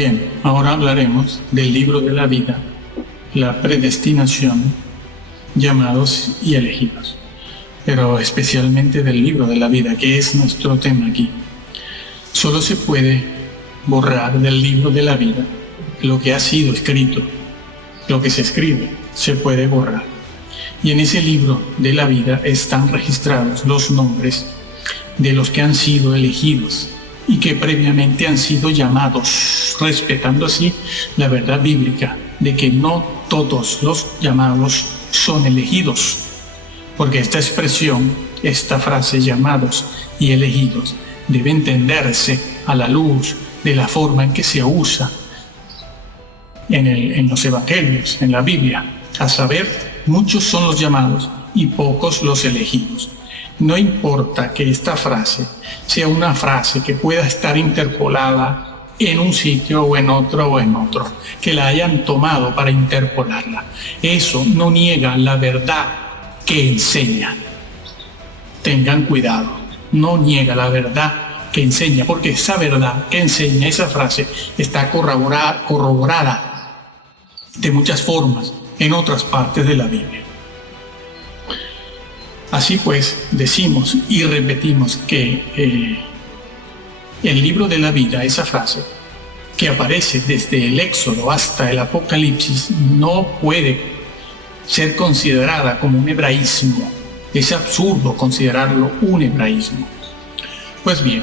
Bien, ahora hablaremos del libro de la vida, la predestinación, llamados y elegidos, pero especialmente del libro de la vida, que es nuestro tema aquí. Solo se puede borrar del libro de la vida lo que ha sido escrito, lo que se escribe, se puede borrar. Y en ese libro de la vida están registrados los nombres de los que han sido elegidos y que previamente han sido llamados, respetando así la verdad bíblica de que no todos los llamados son elegidos, porque esta expresión, esta frase llamados y elegidos, debe entenderse a la luz de la forma en que se usa en los evangelios, en la Biblia, a saber, muchos son los llamados y pocos los elegidos. No importa que esta frase sea una frase que pueda estar interpolada en un sitio o en otro, que la hayan tomado para interpolarla. Eso no niega la verdad que enseña. Tengan cuidado, no niega la verdad que enseña, porque esa verdad que enseña, esa frase, está corroborada de muchas formas en otras partes de la Biblia. Así pues, decimos y repetimos que el libro de la vida, esa frase que aparece desde el Éxodo hasta el Apocalipsis, no puede ser considerada como un hebraísmo. Es absurdo considerarlo un hebraísmo. Pues bien,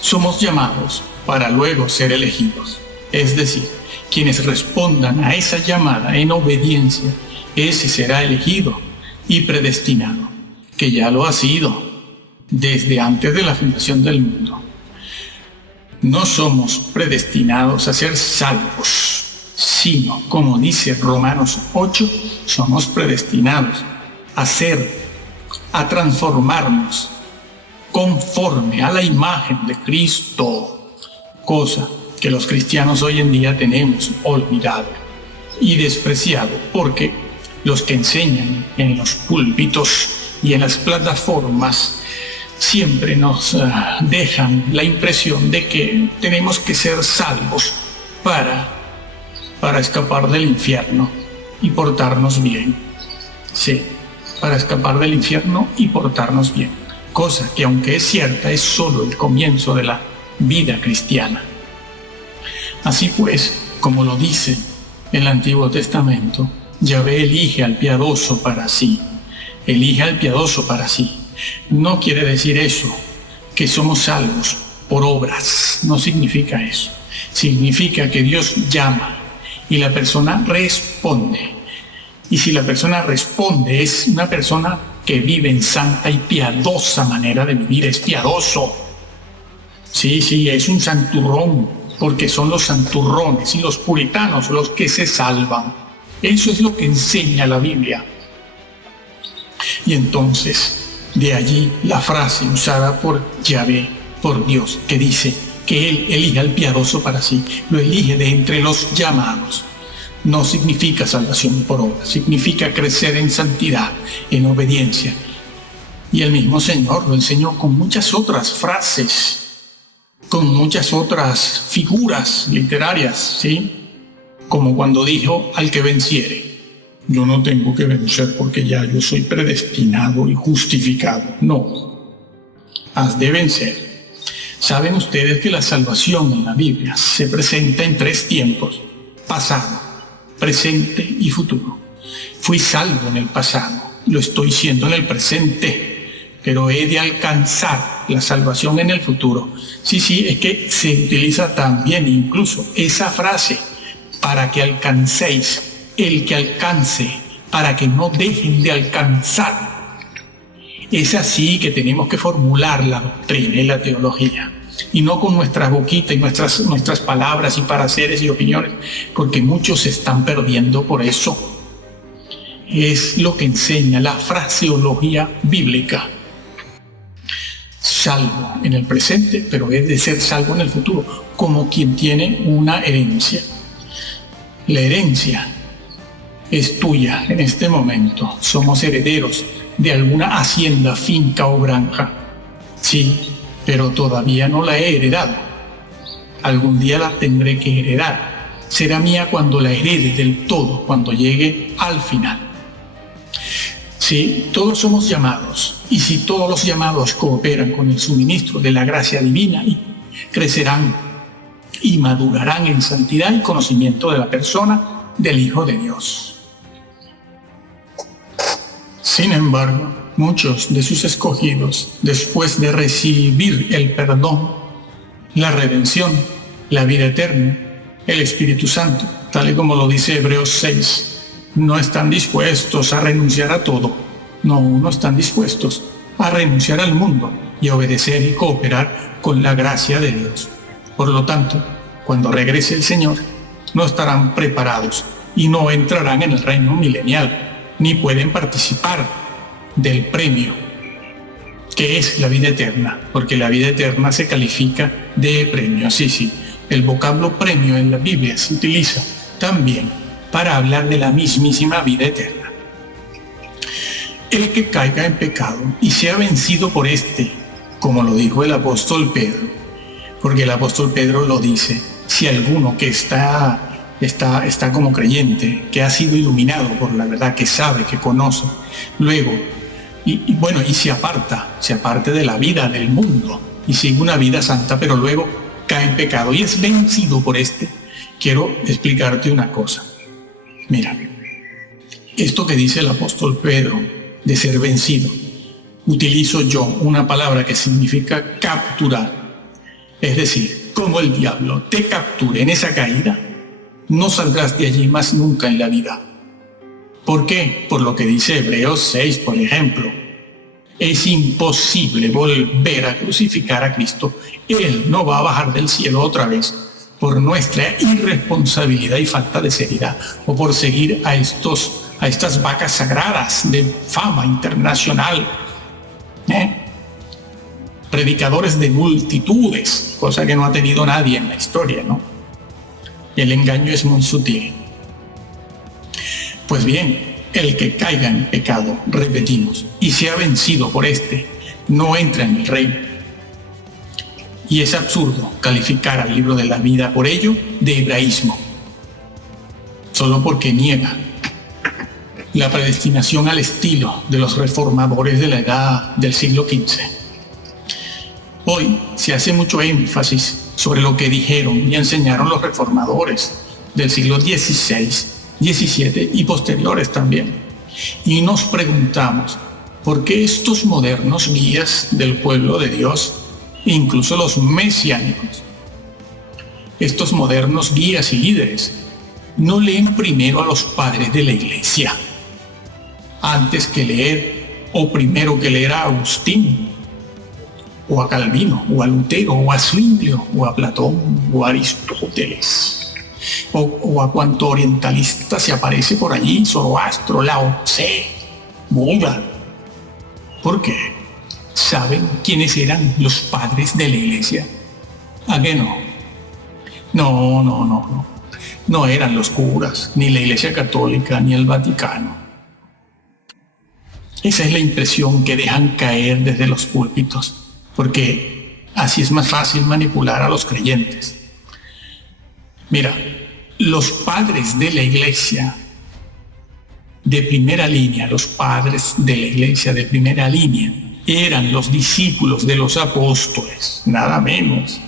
somos llamados para luego ser elegidos. Es decir, quienes respondan a esa llamada en obediencia, ese será elegido y predestinado, que ya lo ha sido desde antes de la fundación del mundo. No somos predestinados a ser salvos, sino, como dice Romanos 8, somos predestinados a transformarnos conforme a la imagen de Cristo, cosa que los cristianos hoy en día tenemos olvidado y despreciado, porque los que enseñan en los púlpitos y en las plataformas siempre nos dejan la impresión de que tenemos que ser salvos para escapar del infierno y portarnos bien. Sí, para escapar del infierno y portarnos bien. Cosa que, aunque es cierta, es solo el comienzo de la vida cristiana. Así pues, como lo dice el Antiguo Testamento, Yahvé elige al piadoso para sí. Elige al piadoso para sí. No quiere decir eso, que somos salvos por obras. No significa eso. Significa que Dios llama y la persona responde. Y si la persona responde, es una persona que vive en santa y piadosa manera de vivir. Es piadoso. Sí, es un santurrón, porque son los santurrones y los puritanos los que se salvan. Eso es lo que enseña la Biblia. Y entonces, de allí la frase usada por Yahvé, por Dios, que dice que Él elige al piadoso para sí, lo elige de entre los llamados. No significa salvación por obra, significa crecer en santidad, en obediencia. Y el mismo Señor lo enseñó con muchas otras frases, con muchas otras figuras literarias, ¿sí? Como cuando dijo al que venciere, yo no tengo que vencer porque ya yo soy predestinado y justificado. No, has de vencer. Saben ustedes que la salvación en la Biblia se presenta en 3 tiempos: pasado, presente y futuro. Fui salvo en el pasado, lo estoy siendo en el presente, pero he de alcanzar la salvación en el futuro. Sí, es que se utiliza también incluso esa frase, para que alcancéis, el que alcance, para que no dejen de alcanzar. Es así que tenemos que formular la doctrina y la teología, y no con nuestra boquita y nuestras palabras y pareceres y opiniones, porque muchos se están perdiendo por eso. Es lo que enseña la fraseología bíblica. Salvo en el presente, pero es de ser salvo en el futuro, como quien tiene una herencia. La herencia es tuya en este momento. Somos herederos de alguna hacienda, finca o granja. Sí, pero todavía no la he heredado. algún día la tendré que heredar. Será mía cuando la herede del todo, cuando llegue al final. Sí, todos somos llamados, y si todos los llamados cooperan con el suministro de la gracia divina, crecerán y madurarán en santidad y conocimiento de la persona del Hijo de Dios. Sin embargo, muchos de sus escogidos, después de recibir el perdón, la redención, la vida eterna, el Espíritu Santo, tal y como lo dice Hebreos 6, no están dispuestos a renunciar a todo. No están dispuestos a renunciar al mundo y a obedecer y cooperar con la gracia de Dios. Por lo tanto, cuando regrese el Señor, no estarán preparados y no entrarán en el reino milenial, ni pueden participar del premio, que es la vida eterna, porque la vida eterna se califica de premio. Sí, el vocablo premio en la Biblia se utiliza también para hablar de la mismísima vida eterna. El que caiga en pecado y sea vencido por este, como lo dijo el apóstol Pedro, porque el apóstol Pedro lo dice, si alguno que está como creyente, que ha sido iluminado por la verdad, que sabe, que conoce, luego, y se aparte de la vida del mundo, y sigue una vida santa, pero luego cae en pecado y es vencido por este, quiero explicarte una cosa. Mira, esto que dice el apóstol Pedro, de ser vencido, utilizo yo una palabra que significa capturar. Es decir, como el diablo te capture en esa caída, no saldrás de allí más nunca en la vida. ¿Por qué? Por lo que dice Hebreos 6, por ejemplo. Es imposible volver a crucificar a Cristo. Él no va a bajar del cielo otra vez por nuestra irresponsabilidad y falta de seriedad, o por seguir a estas vacas sagradas de fama internacional, predicadores de multitudes, cosa que no ha tenido nadie en la historia, ¿no? El engaño es muy sutil. Pues bien, el que caiga en pecado, repetimos, y sea vencido por este, no entra en el reino. Y es absurdo calificar al libro de la vida por ello de hebraísmo, solo porque niega la predestinación al estilo de los reformadores de la edad del siglo XV. Hoy se hace mucho énfasis sobre lo que dijeron y enseñaron los reformadores del siglo XVI, XVII y posteriores también. Y nos preguntamos, ¿por qué estos modernos guías del pueblo de Dios, incluso los mesiánicos, estos modernos guías y líderes, no leen primero a los padres de la iglesia antes que leer, o primero que leer a Agustín, o a Calvino, o a Lutero, o a Zwinglio, o a Platón, o a Aristóteles, o a cuanto orientalista se aparece por allí, Zoroastro, Lao Tse, Buda? ¿Por qué? ¿Saben quiénes eran los padres de la iglesia? ¿A qué no? No eran los curas, ni la Iglesia Católica, ni el Vaticano. Esa es la impresión que dejan caer desde los púlpitos, porque así es más fácil manipular a los creyentes. Mira, los padres de la iglesia de primera línea, eran los discípulos de los apóstoles, nada menos.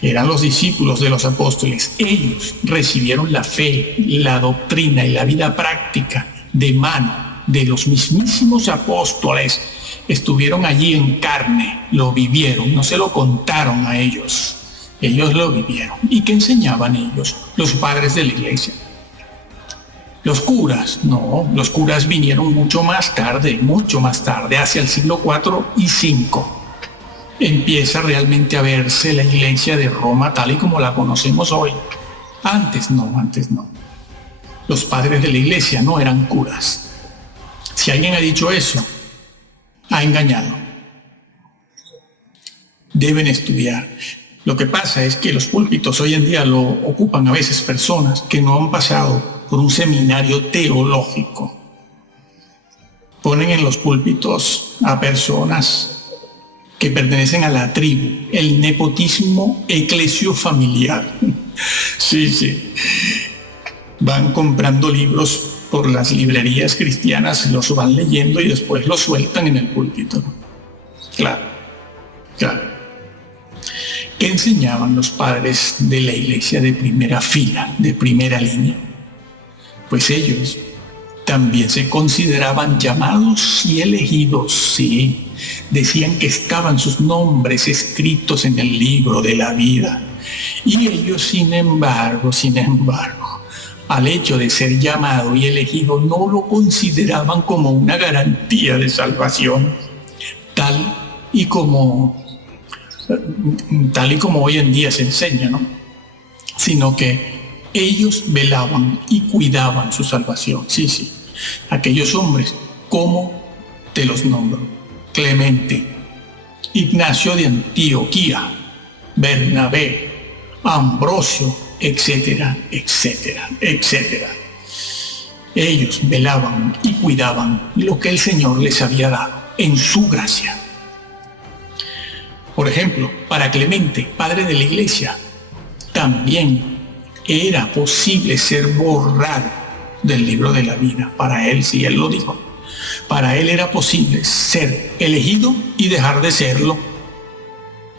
Eran los discípulos de los apóstoles. Ellos recibieron la fe, la doctrina y la vida práctica de mano de los mismísimos apóstoles. Estuvieron allí en carne, lo vivieron, no se lo contaron a ellos. Ellos lo vivieron. ¿Y qué enseñaban ellos, los padres de la iglesia? Los curas, no, los curas vinieron mucho más tarde, hacia el siglo IV y V. Empieza realmente a verse la iglesia de Roma tal y como la conocemos hoy. Antes no. Los padres de la iglesia no eran curas. Si alguien ha dicho eso, ha engañado. Deben estudiar. Lo que pasa es que los púlpitos hoy en día lo ocupan a veces personas que no han pasado por un seminario teológico. Ponen en los púlpitos a personas que pertenecen a la tribu, el nepotismo eclesiofamiliar. Sí, sí. Van comprando libros por las librerías cristianas, los van leyendo y después los sueltan en el púlpito. Claro, claro. ¿Qué enseñaban los padres de la iglesia de primera fila, de primera línea? Pues ellos también se consideraban llamados y elegidos, sí. Decían que estaban sus nombres escritos en el libro de la vida. Y ellos, sin embargo, al hecho de ser llamado y elegido, no lo consideraban como una garantía de salvación, tal y como hoy en día se enseña, ¿no? Sino que ellos velaban y cuidaban su salvación. Sí, sí. Aquellos hombres, ¿cómo te los nombro? Clemente, Ignacio de Antioquía, Bernabé, Ambrosio, etcétera, etcétera, etcétera. Ellos velaban y cuidaban lo que el Señor les había dado en su gracia. Por ejemplo, para Clemente, padre de la iglesia, también era posible ser borrado del libro de la vida. Para él, sí, él lo dijo. Para él era posible ser elegido y dejar de serlo.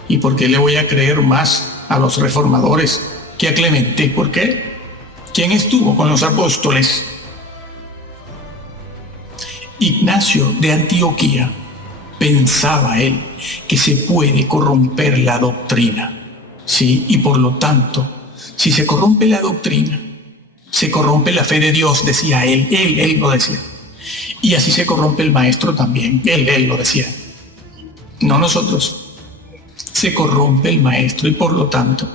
¿Y por qué le voy a creer más a los reformadores que a Clemente? ¿Por qué? ¿Quién estuvo con los apóstoles? Ignacio de Antioquía pensaba él que se puede corromper la doctrina. Sí, y por lo tanto, si se corrompe la doctrina, se corrompe la fe de Dios, decía él lo decía. Y así se corrompe el maestro también, él lo decía. No nosotros. Se corrompe el maestro y por lo tanto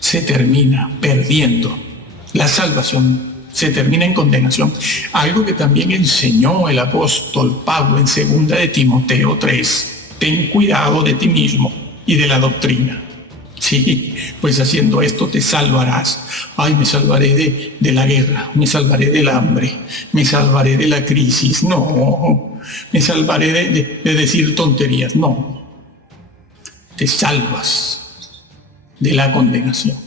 se termina perdiendo la salvación, se termina en condenación. Algo que también enseñó el apóstol Pablo en 2 de Timoteo 3. Ten cuidado de ti mismo y de la doctrina. Sí, pues haciendo esto te salvarás. Ay, me salvaré de la guerra, me salvaré del hambre, me salvaré de la crisis. No, me salvaré de decir tonterías. No, te salvas de la condenación.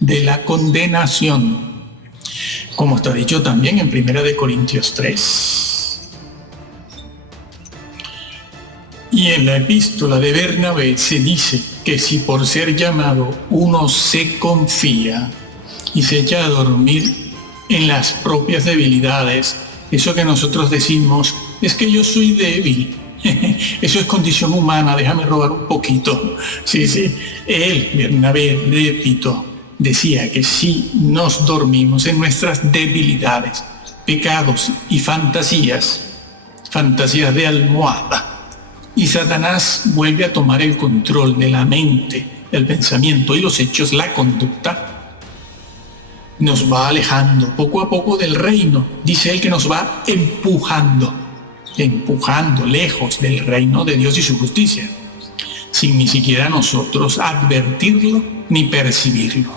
De la condenación. Como está dicho también en 1 de Corintios 3. Y en la epístola de Bernabé se dice que si por ser llamado uno se confía y se echa a dormir en las propias debilidades, eso que nosotros decimos es que yo soy débil, eso es condición humana, déjame robar un poquito. Sí, sí, él, Bernabé, repito, decía que si nos dormimos en nuestras debilidades, pecados y fantasías de almohada, y Satanás vuelve a tomar el control de la mente, el pensamiento y los hechos, la conducta, nos va alejando poco a poco del reino. Dice él que nos va empujando lejos del reino de Dios y su justicia, sin ni siquiera nosotros advertirlo ni percibirlo.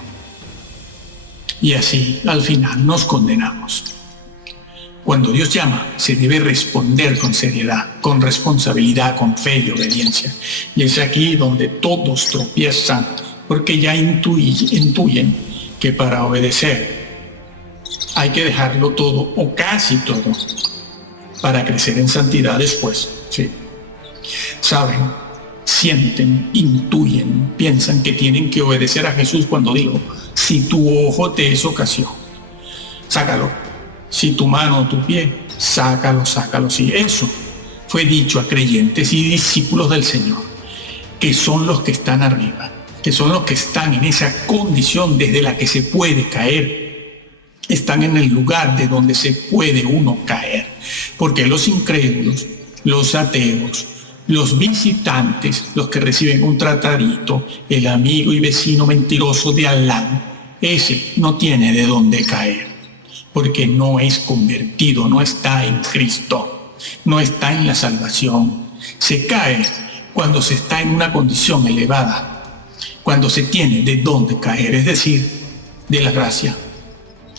Y así al final nos condenamos. Cuando Dios llama, se debe responder con seriedad, con responsabilidad, con fe y obediencia. Y es aquí donde todos tropiezan, porque ya intuyen que para obedecer hay que dejarlo todo o casi todo para crecer en santidad después. Sí. Saben, sienten, intuyen, piensan que tienen que obedecer a Jesús cuando dijo: si tu ojo te es ocasión, sácalo. Si tu mano o tu pie, sácalo. Sí, eso fue dicho a creyentes y discípulos del Señor, que son los que están arriba, que son los que están en esa condición desde la que se puede caer. Están en el lugar de donde se puede uno caer. Porque los incrédulos, los ateos, los visitantes, los que reciben un tratadito, el amigo y vecino mentiroso de al lado, ese no tiene de dónde caer. Porque no es convertido, no está en Cristo, no está en la salvación. Se cae cuando se está en una condición elevada, cuando se tiene de dónde caer, es decir, de la gracia.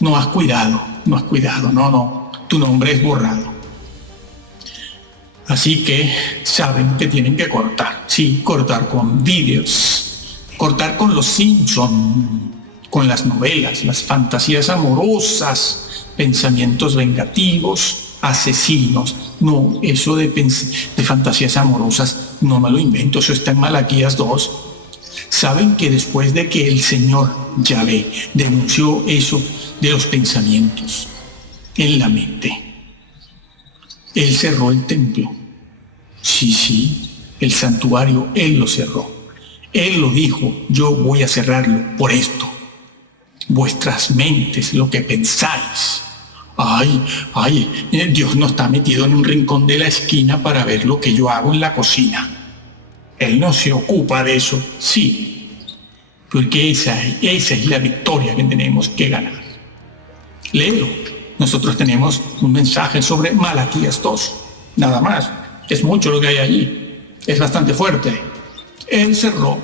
No has cuidado, no, tu nombre es borrado. Así que saben que tienen que cortar. Sí, cortar con vídeos, cortar con los Simpson, con las novelas, las fantasías amorosas, pensamientos vengativos, asesinos. No, eso de fantasías amorosas no me lo invento, eso está en Malaquías 2. Saben que después de que el Señor Yahvé denunció eso de los pensamientos en la mente, Él cerró el templo. Sí, el santuario, Él lo cerró. Él lo dijo, yo voy a cerrarlo por esto. Vuestras mentes, lo que pensáis. Dios no está metido en un rincón de la esquina para ver lo que yo hago en la cocina. Él no se ocupa de eso, sí, porque esa es la victoria que tenemos que ganar. Léelo. Nosotros tenemos un mensaje sobre Malaquías 2, nada más. Es mucho lo que hay allí, es bastante fuerte. Él cerró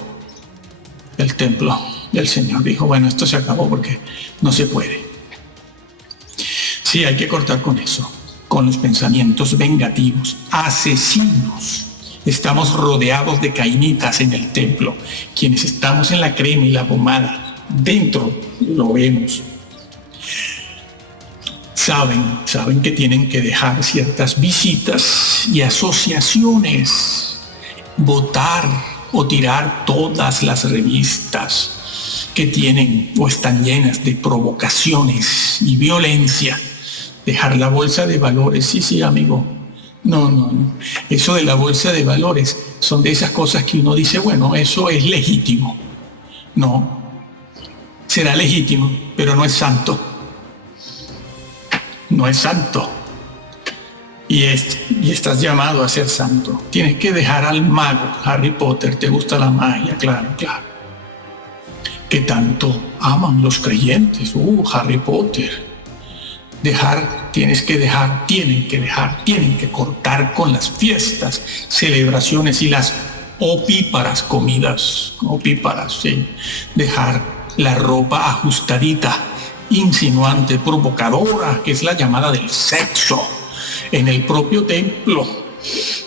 el templo del Señor. Dijo, bueno, esto se acabó porque no se puede. Sí, hay que cortar con eso, con los pensamientos vengativos, asesinos. Estamos rodeados de cainitas en el templo. Quienes estamos en la crema y la pomada, dentro lo vemos. Saben que tienen que dejar ciertas visitas y asociaciones, votar o tirar todas las revistas que tienen o están llenas de provocaciones y violencia. Dejar la bolsa de valores, sí, amigo. No. Eso de la bolsa de valores son de esas cosas que uno dice, bueno, eso es legítimo. No, será legítimo, pero no es santo. No es santo. Y estás llamado a ser santo. Tienes que dejar al mago, Harry Potter. ¿Te gusta la magia? Claro. Que tanto aman los creyentes. Harry Potter. Tienen que cortar con las fiestas, celebraciones y las opíparas comidas. Sí. Dejar la ropa ajustadita, insinuante, provocadora, que es la llamada del sexo, en el propio templo,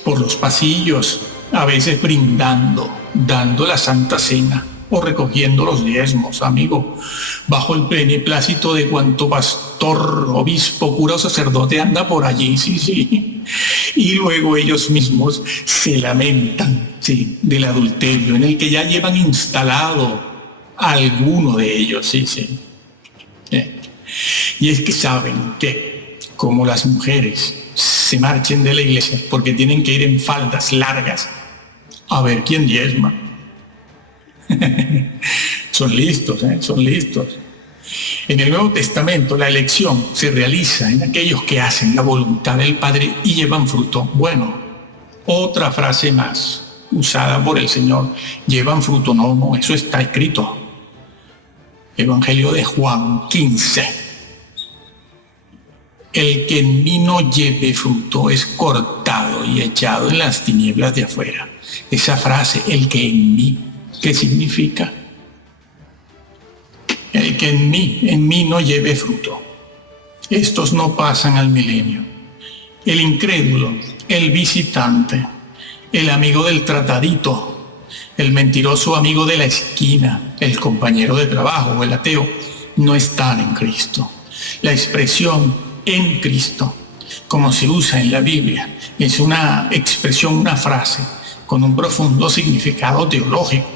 por los pasillos, a veces brindando, dando la Santa Cena o recogiendo los diezmos, amigo, bajo el beneplácito de cuanto pastor, obispo, cura o sacerdote anda por allí, sí. Y luego ellos mismos se lamentan, sí, del adulterio en el que ya llevan instalado a alguno de ellos, sí. Y es que saben que, como las mujeres se marchen de la iglesia porque tienen que ir en faldas largas a ver quién diezma. Son listos. En el Nuevo Testamento la elección se realiza en aquellos que hacen la voluntad del Padre y llevan fruto. Bueno, otra frase más usada por el Señor, llevan fruto. No, eso está escrito. Evangelio de Juan 15. El que en mí no lleve fruto es cortado y echado en las tinieblas de afuera. Esa frase, el que en mí, ¿qué significa? El que en mí no lleve fruto. Estos no pasan al milenio. El incrédulo, el visitante, el amigo del tratadito, el mentiroso amigo de la esquina, el compañero de trabajo o el ateo, no están en Cristo. La expresión en Cristo, como se usa en la Biblia, es una expresión, una frase con un profundo significado teológico.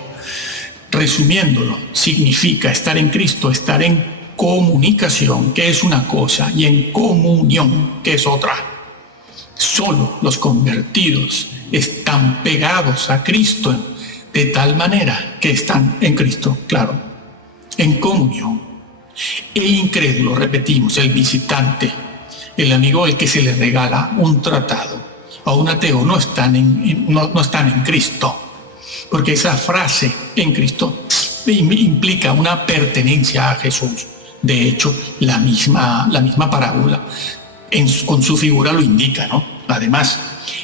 Resumiéndolo, significa estar en Cristo, estar en comunicación, que es una cosa, y en comunión, que es otra. Solo los convertidos están pegados a Cristo de tal manera que están en Cristo, claro, en comunión. El incrédulo, repetimos, el visitante, el amigo al que se le regala un tratado, a un ateo, no están en Cristo, porque esa frase en Cristo implica una pertenencia a Jesús. De hecho, la misma parábola con su figura lo indica, ¿no? Además,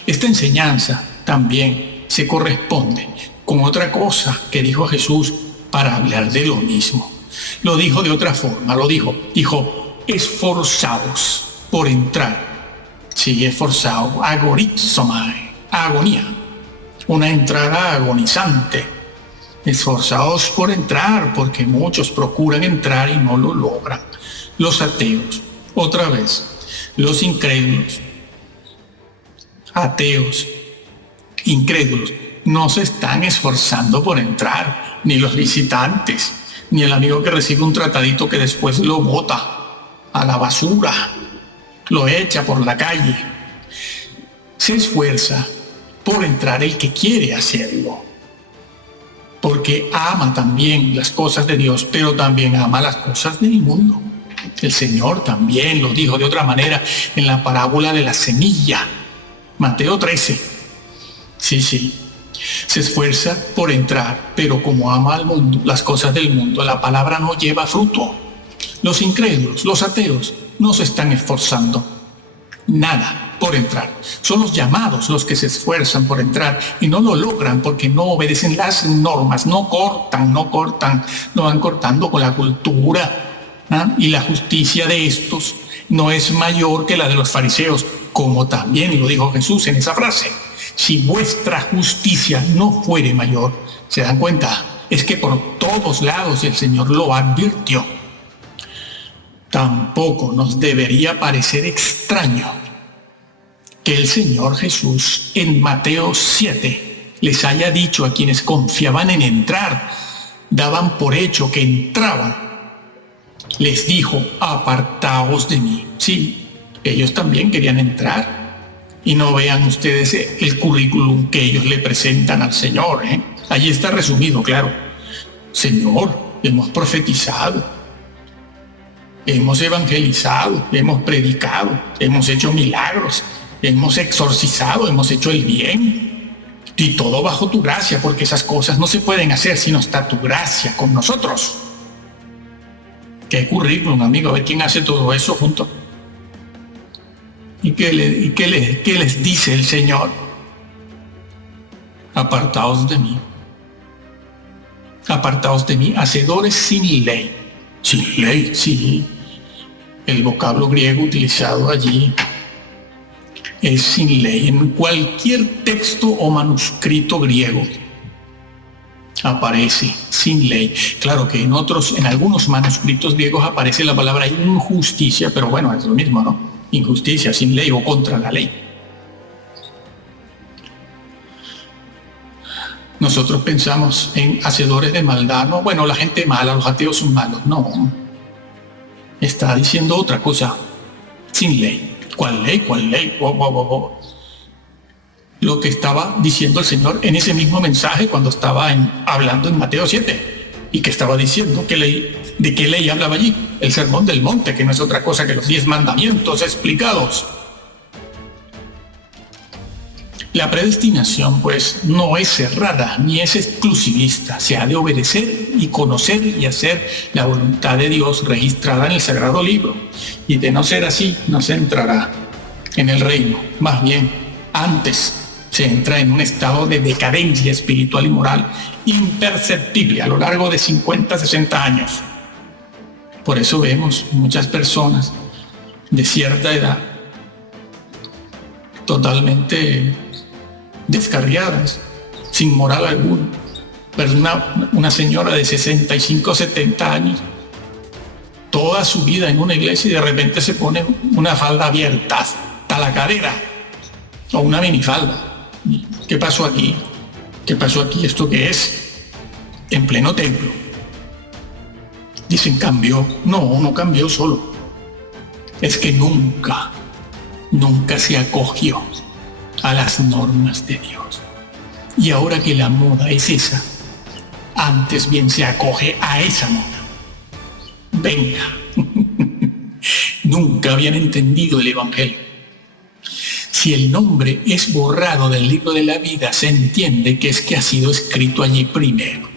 esta enseñanza también se corresponde con otra cosa que dijo Jesús para hablar de lo mismo. Lo dijo de otra forma, dijo, esforzaos por entrar. Sí, esforzado, agorizomai, agonía, una entrada agonizante. Esforzados por entrar, porque muchos procuran entrar y no lo logran. Los ateos, otra vez, los incrédulos, ateos, incrédulos, no se están esforzando por entrar, ni los visitantes, ni el amigo que recibe un tratadito que después lo bota a la basura, lo echa por la calle. Se esfuerza por entrar el que quiere hacerlo, porque ama también las cosas de Dios, pero también ama las cosas del mundo. El Señor también lo dijo de otra manera en la parábola de la semilla, Mateo 13. Sí. Se esfuerza por entrar, pero como ama al mundo, las cosas del mundo, la palabra no lleva fruto. Los incrédulos, los ateos, no se están esforzando nada por entrar. Son los llamados los que se esfuerzan por entrar y no lo logran porque no obedecen las normas, no van cortando con la cultura. Y la justicia de estos no es mayor que la de los fariseos, como también lo dijo Jesús en esa frase. Si vuestra justicia no fuere mayor, ¿se dan cuenta? Es que por todos lados el Señor lo advirtió. Tampoco nos debería parecer extraño que el Señor Jesús en Mateo 7 les haya dicho a quienes confiaban en entrar, daban por hecho que entraban, les dijo: apartaos de mí. Sí, ellos también querían entrar. Y no vean ustedes el currículum que ellos le presentan al Señor. Allí está resumido, claro. Señor, hemos profetizado, hemos evangelizado, hemos predicado, hemos hecho milagros, hemos exorcizado, hemos hecho el bien. Y todo bajo tu gracia, porque esas cosas no se pueden hacer si no está tu gracia con nosotros. ¿Qué currículum, amigo? A ver quién hace todo eso junto. ¿Y qué les dice el Señor? Apartaos de mí. Apartaos de mí, hacedores sin ley. Sin ley, sí. El vocablo griego utilizado allí es sin ley. En cualquier texto o manuscrito griego aparece sin ley. Claro que en algunos manuscritos griegos aparece la palabra injusticia, pero bueno, es lo mismo, ¿no? Injusticia, sin ley o contra la ley. Nosotros pensamos en hacedores de maldad. No, bueno, la gente mala, los ateos son malos. No. Está diciendo otra cosa. Sin ley. ¿Cuál ley? ¿Cuál ley? Lo que estaba diciendo el Señor en ese mismo mensaje cuando estaba hablando en Mateo 7. Y que estaba diciendo ¿de qué ley hablaba allí? El sermón del monte, que no es otra cosa que los 10 mandamientos explicados. La predestinación, pues, no es cerrada ni es exclusivista. Se ha de obedecer y conocer y hacer la voluntad de Dios registrada en el Sagrado Libro. Y de no ser así, no se entrará en el reino. Más bien, antes se entra en un estado de decadencia espiritual y moral imperceptible a lo largo de 50, 60 años. Por eso vemos muchas personas de cierta edad totalmente descarriadas, sin moral alguna. Pero una señora de 65, 70 años, toda su vida en una iglesia y de repente se pone una falda abierta hasta la cadera o una minifalda. ¿Qué pasó aquí? ¿Qué pasó aquí? ¿Esto qué es? En pleno templo. Dicen, cambió. No cambió solo. Es que nunca se acogió a las normas de Dios. Y ahora que la moda es esa, antes bien se acoge a esa moda. Venga. Nunca habían entendido el Evangelio. Si el nombre es borrado del libro de la vida, se entiende que es que ha sido escrito allí primero.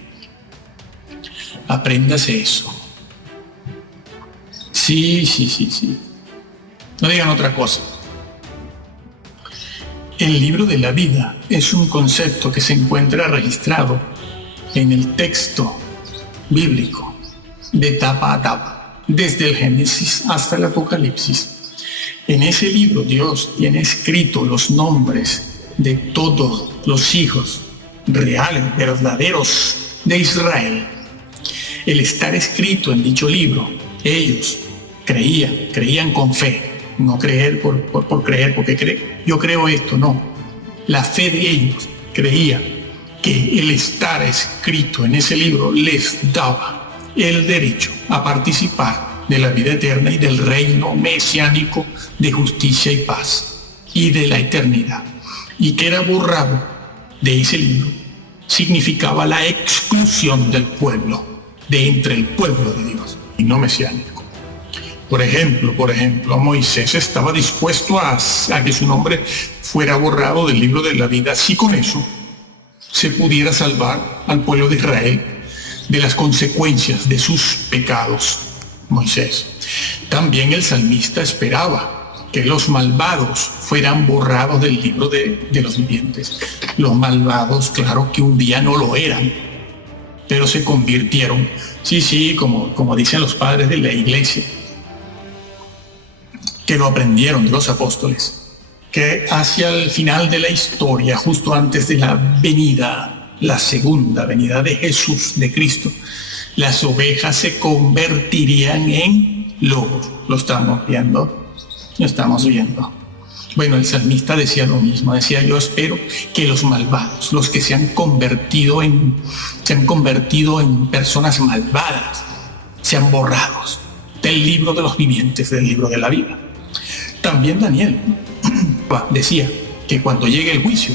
Apréndase eso. Sí. No digan otra cosa. El libro de la vida es un concepto que se encuentra registrado en el texto bíblico de tapa a tapa, desde el Génesis hasta el Apocalipsis. En ese libro Dios tiene escrito los nombres de todos los hijos reales, verdaderos de Israel. El estar escrito en dicho libro, ellos creían con fe, no creer por creer, porque yo creo esto, no. La fe de ellos creía que el estar escrito en ese libro les daba el derecho a participar de la vida eterna y del reino mesiánico de justicia y paz y de la eternidad. Y que era borrado de ese libro significaba la exclusión del pueblo, de entre el pueblo de Dios y no mesiánico. Por ejemplo, Moisés estaba dispuesto a que su nombre fuera borrado del libro de la vida si con eso se pudiera salvar al pueblo de Israel de las consecuencias de sus pecados. Moisés. También el salmista esperaba que los malvados fueran borrados del libro de los vivientes. Los malvados, claro que un día no lo eran, pero se convirtieron, como dicen los padres de la iglesia, que lo aprendieron de los apóstoles, que hacia el final de la historia, justo antes de la segunda venida de Jesús, de Cristo, las ovejas se convertirían en lobos. Lo estamos viendo. Bueno, el salmista decía lo mismo. Decía, yo espero que los malvados, los que se han convertido en personas malvadas, sean borrados del libro de los vivientes, del libro de la vida. También Daniel decía que cuando llegue el juicio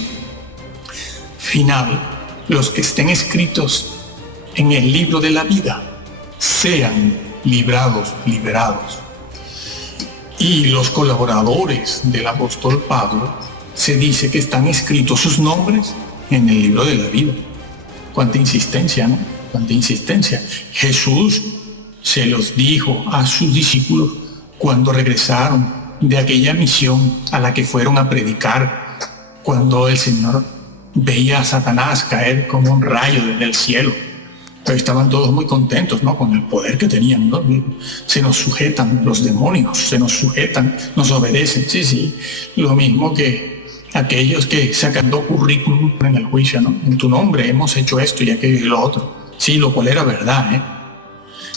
final, los que estén escritos en el libro de la vida sean liberados. Y los colaboradores del apóstol Pablo, se dice que están escritos sus nombres en el libro de la vida. Cuánta insistencia, ¿no? Cuánta insistencia. Jesús se los dijo a sus discípulos cuando regresaron de aquella misión a la que fueron a predicar, cuando el Señor veía a Satanás caer como un rayo desde el cielo. Pero estaban todos muy contentos, ¿no? Con el poder que tenían, ¿no? Se nos sujetan los demonios, se nos sujetan, nos obedecen. Sí, lo mismo que aquellos que sacando currículum en el juicio, ¿no? En tu nombre hemos hecho esto y aquello y lo otro. Sí, lo cual era verdad, ¿eh?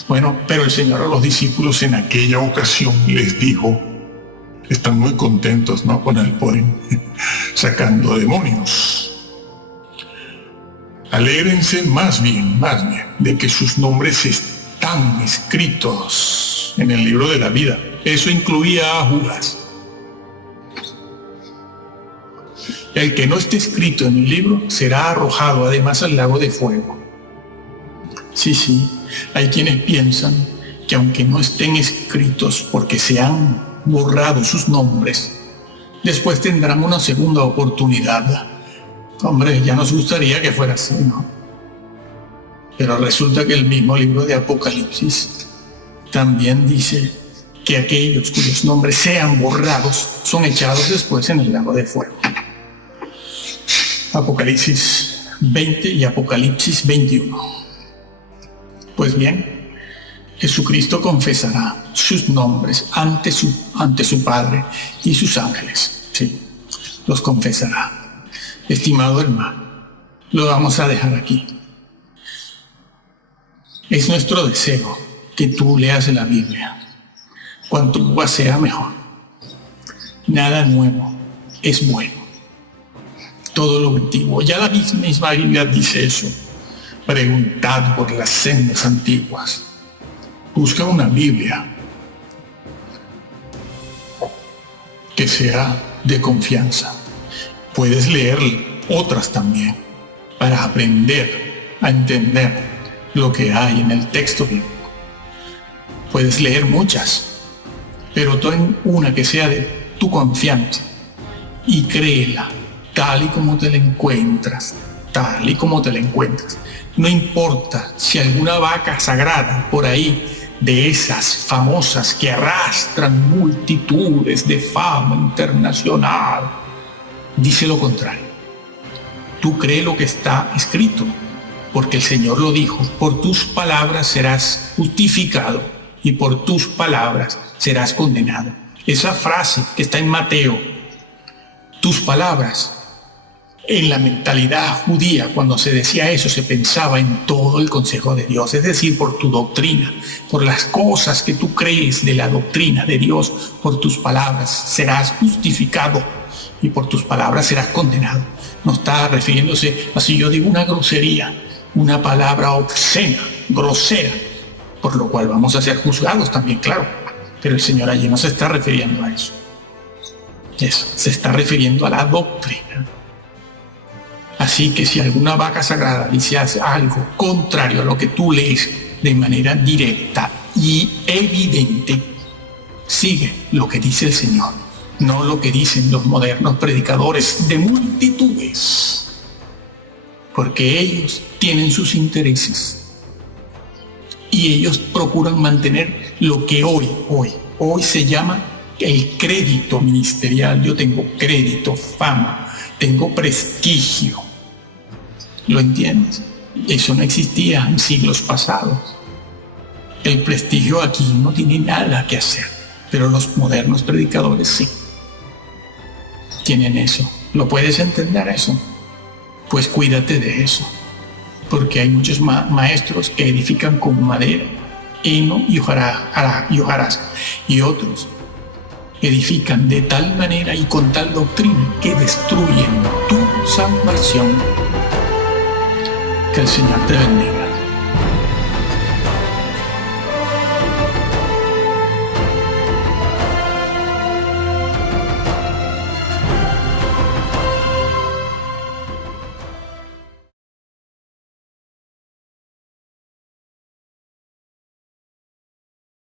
Bueno, pero el Señor a los discípulos en aquella ocasión les dijo, están muy contentos, ¿no? Con el poder, sacando demonios. Alégrense más bien, de que sus nombres están escritos en el libro de la vida. Eso incluía a Judas. El que no esté escrito en el libro será arrojado además al lago de fuego. Sí, hay quienes piensan que aunque no estén escritos porque se han borrado sus nombres, después tendrán una segunda oportunidad. Hombre, ya nos gustaría que fuera así, ¿no? Pero resulta que el mismo libro de Apocalipsis también dice que aquellos cuyos nombres sean borrados son echados después en el lago de fuego. Apocalipsis 20 y Apocalipsis 21. Pues bien, Jesucristo confesará sus nombres ante su Padre y sus ángeles. Sí, los confesará. Estimado hermano, lo vamos a dejar aquí. Es nuestro deseo que tú leas la Biblia. Cuanto más sea mejor. Nada nuevo es bueno. Todo lo antiguo. Ya la misma Biblia dice eso. Preguntad por las sendas antiguas. Busca una Biblia que sea de confianza. Puedes leer otras también para aprender a entender lo que hay en el texto bíblico. Puedes leer muchas, pero ten una que sea de tu confianza y créela tal y como te la encuentras, No importa si alguna vaca sagrada por ahí, de esas famosas que arrastran multitudes de fama internacional, dice lo contrario. Tú cree lo que está escrito, porque el Señor lo dijo, por tus palabras serás justificado y por tus palabras serás condenado. Esa frase que está en Mateo, tus palabras, en la mentalidad judía, cuando se decía eso, se pensaba en todo el consejo de Dios, es decir, por tu doctrina, por las cosas que tú crees de la doctrina de Dios, por tus palabras serás justificado y por tus palabras serás condenado. No está refiriéndose a si yo digo una grosería, una palabra obscena, grosera, por lo cual vamos a ser juzgados también, claro, pero el Señor allí no se está refiriendo a eso. Eso, se está refiriendo a la doctrina. Así que si alguna vaca sagrada dice algo contrario a lo que tú lees de manera directa y evidente, sigue lo que dice el Señor, no lo que dicen los modernos predicadores de multitudes, porque ellos tienen sus intereses y ellos procuran mantener lo que hoy se llama el crédito ministerial. Yo tengo crédito, fama, tengo prestigio. ¿Lo entiendes? Eso no existía en siglos pasados. El prestigio aquí no tiene nada que hacer, pero los modernos predicadores sí tienen eso. ¿Lo puedes entender eso? Pues cuídate de eso, porque hay muchos maestros que edifican con madera, heno y hojarasca, y otros edifican de tal manera y con tal doctrina que destruyen tu salvación. Que el Señor te bendiga.